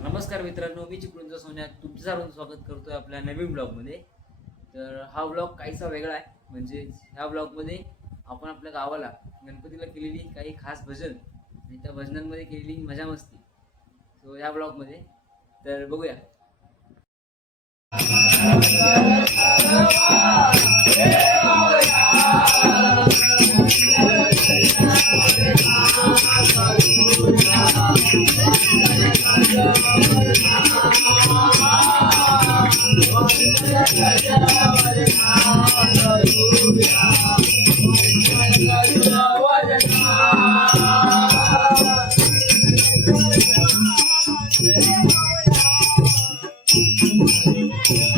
नमस्कार मित्रांनो मी चिपळूणचा सोन्यात तुमचं सर्वांचं स्वागत करतोय आपल्या नवीन ब्लॉगमध्ये. तर हा ब्लॉग काहीसा वेगळा आहे. म्हणजे ह्या ब्लॉगमध्ये आपण आपल्या गावाला गणपतीला केलेली काही खास भजन आणि त्या भजनांमध्ये केलेली मजा मस्ती. सो ह्या ब्लॉगमध्ये. तर बघूया. Okay.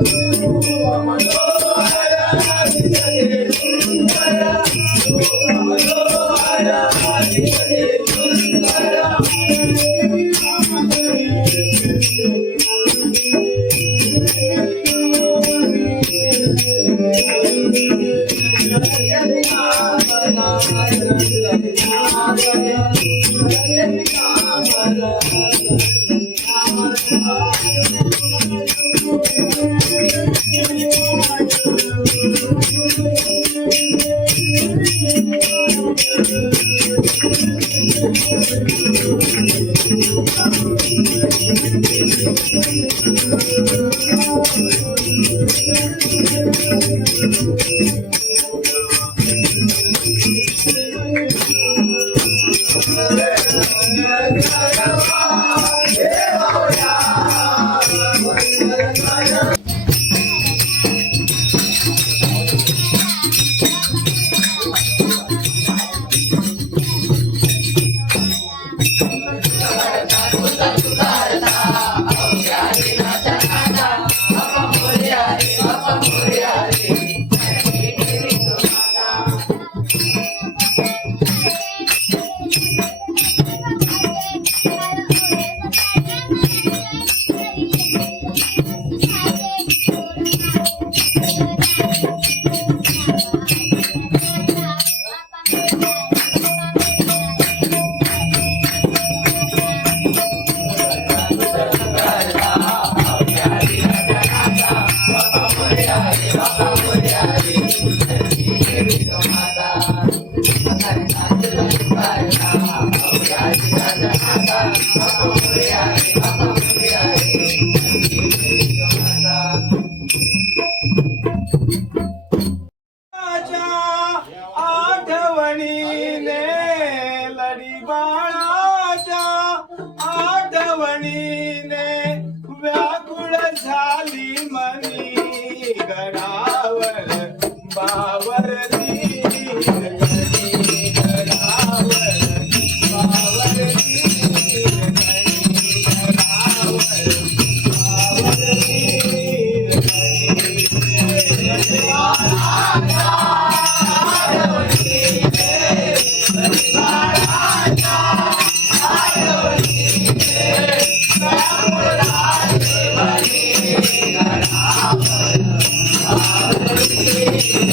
Thank you. बाळाच्या आठवणीने लडी बाळाच्या आठवणीने व्याकुळ झाली मनी गडावर बावर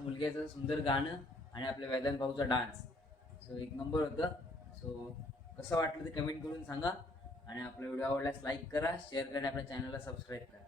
अमितदाच्या मुलग्याचं सुंदर गाणं आणि आपल्या वेदांत भाऊचा डान्स. सो एक नंबर होतं. सो कसं वाटलं ते कमेंट करून सांगा. आणि आपला व्हिडिओ आवडल्यास लाईक करा शेअर करा आणि आपल्या चॅनलला सबस्क्राईब करा.